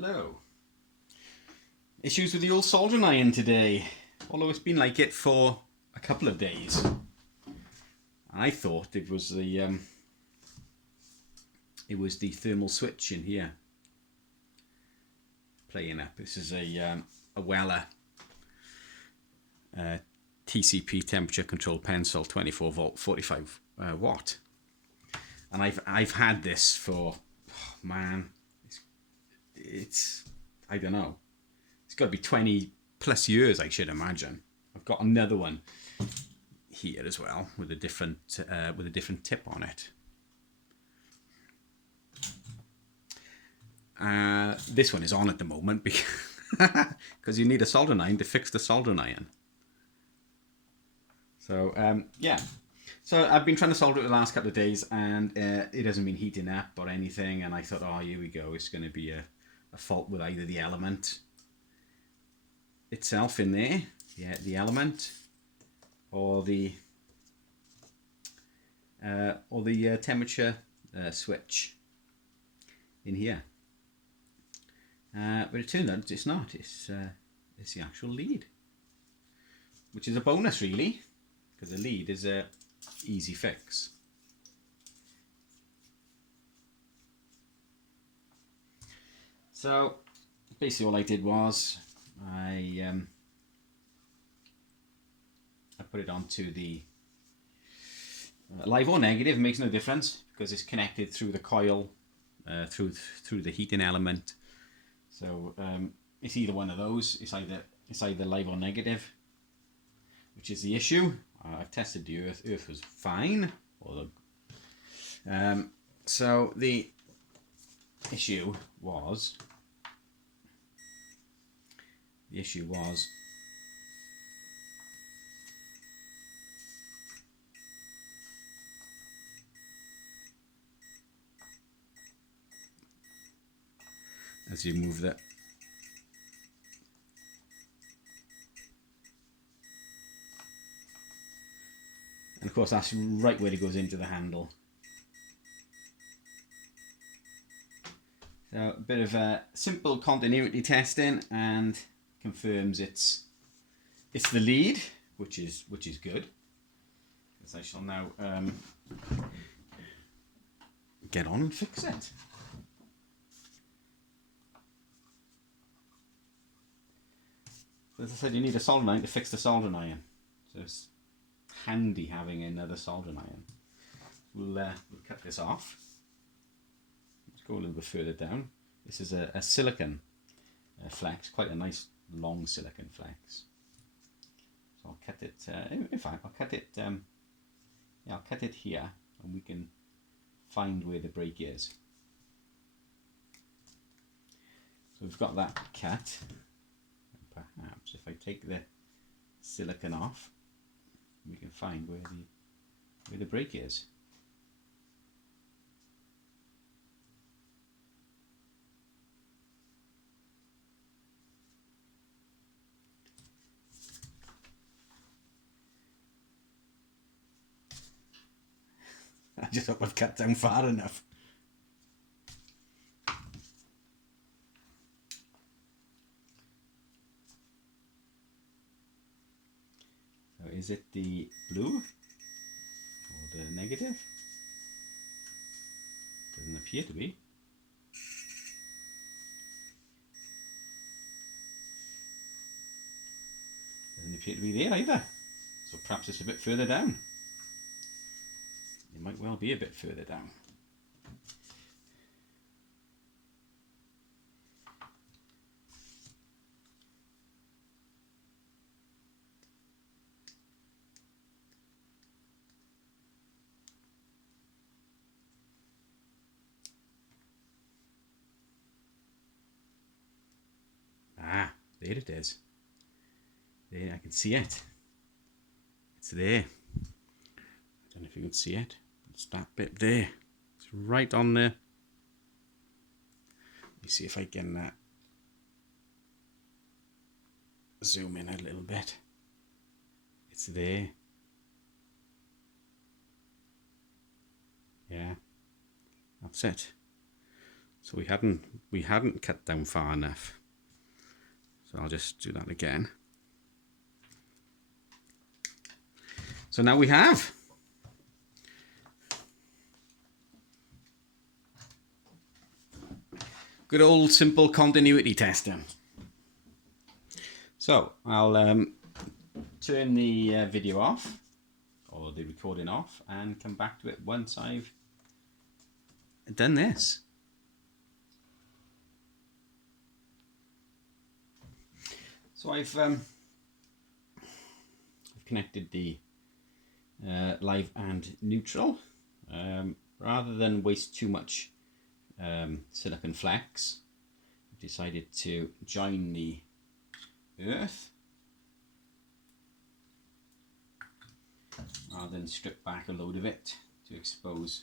Hello. Issues with the old soldering iron today, although it's been like it for a couple of days. I thought it was the thermal switch in here playing up. This is a Weller TCP temperature control pencil, 24 volt, 45 watt, and I've had this for it's I don't know. It's got to be 20 plus years, I should imagine. I've got another one here as well with a different tip on it. This one is on at the moment because you need a soldering iron to fix the soldering iron. So yeah, so I've been trying to solder it the last couple of days, and it hasn't been heating up or anything. And I thought, oh, here we go. It's going to be a fault with either the element itself in there, the element, or the temperature switch in here. But it turned out it's not. It's the actual lead, which is a bonus really, because the lead is a easy fix. So basically all I did was I put it onto the live or negative, makes no difference because it's connected through the coil, through the heating element. So it's either one of those. It's either live or negative, which is the issue. I've tested the earth. Earth was fine. So the issue was as you move that. And of course that's right where it goes into the handle. So a bit of a simple continuity testing, and confirms it's the lead, which is good. Because I shall now get on and fix it. As I said, you need a soldering iron to fix the soldering iron, so it's handy having another soldering iron. We'll cut this off. Let's go a little bit further down. This is a silicon flex, quite a nice long silicon flex. So I'll cut it. In fact, I'll cut it. I'll cut it here, and we can find where the break is. So we've got that cut. Perhaps if I take the silicon off, we can find where the break is. I just hope I've cut down far enough. So is it the blue or the negative? Doesn't appear to be. Doesn't appear to be there either. So perhaps it's a bit further down. It might well be a bit further down. Ah, there it is. There, I can see it. It's there. I don't know if you can see it. It's that bit there. It's right on there. Let me see if I can zoom in a little bit. It's there. Yeah, that's it. So we hadn't cut down far enough. So I'll just do that again. So now we have. Good old simple continuity testing. So I'll turn the video off, or the recording off, and come back to it once I've done this. So I've connected the live and neutral. Rather than waste too much silicon flex, I've decided to join the earth rather than strip back a load of it to expose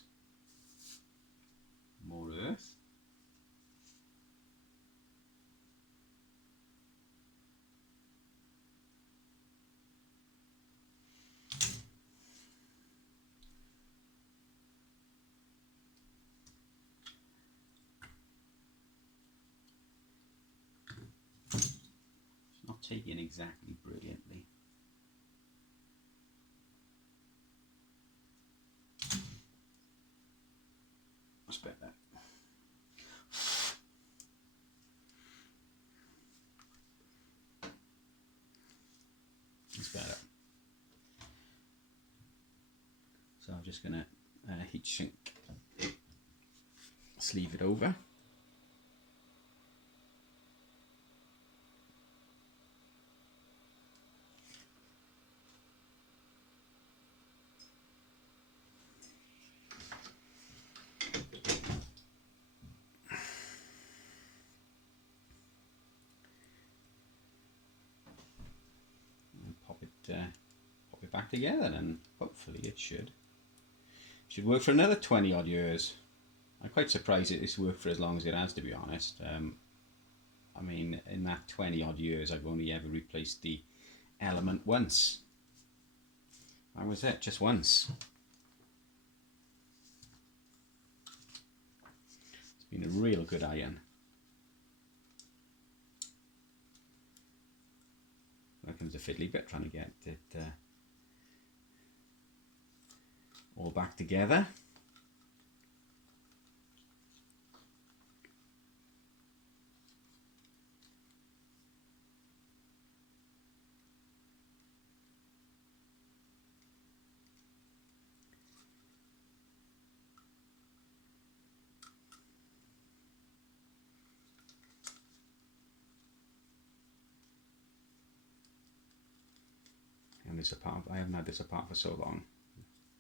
more earth. It's not taking exactly brilliantly. That's better. It's better. So I'm just going to heat shrink sleeve it over. Pop it back together, and hopefully it should work for another 20 odd years. I'm quite surprised it's worked for as long as it has, to be honest. I mean, in that 20 odd years I've only ever replaced the element once. That was it, just once. It's been a real good iron. That comes a fiddly bit trying to get it all back together. And this apart, I haven't had this apart for so long.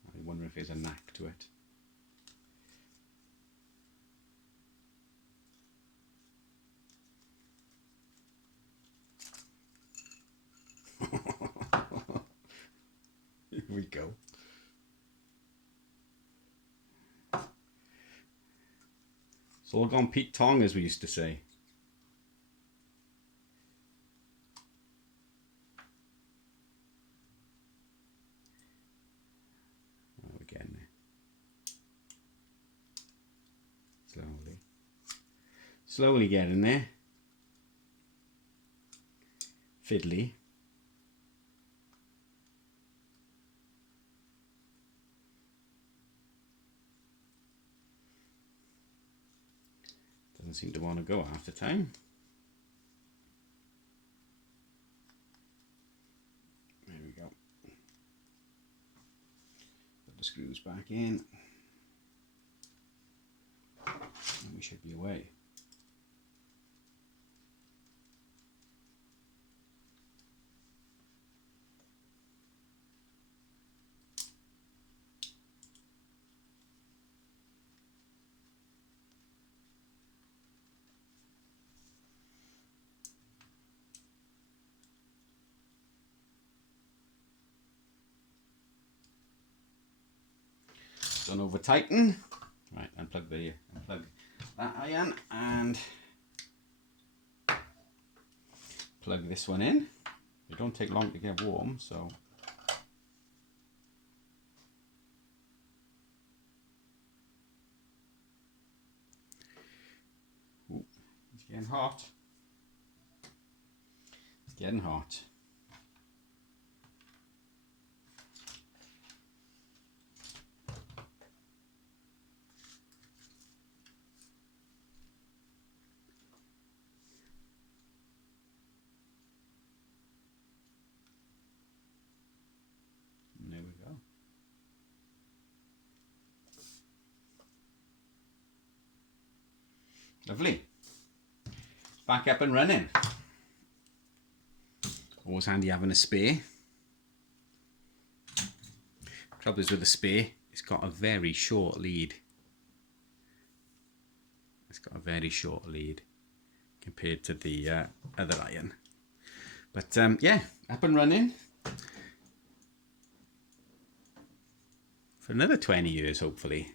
I wonder if there's a knack to it. Here we go. It's all gone Pete Tong, as we used to say. Oh, again. Slowly getting there. Fiddly. Doesn't seem to want to go after time. There we go. Put the screws back in. And we should be away. Don't over tighten. Right, unplug that iron and plug this one in. They don't take long to get warm, so Getting hot. It's getting hot. And there we go. Lovely. Back up and running. Always handy having a spare. Trouble is with the spare, it's got a very short lead. It's got a very short lead compared to the other iron. But yeah, up and running for another 20 years hopefully.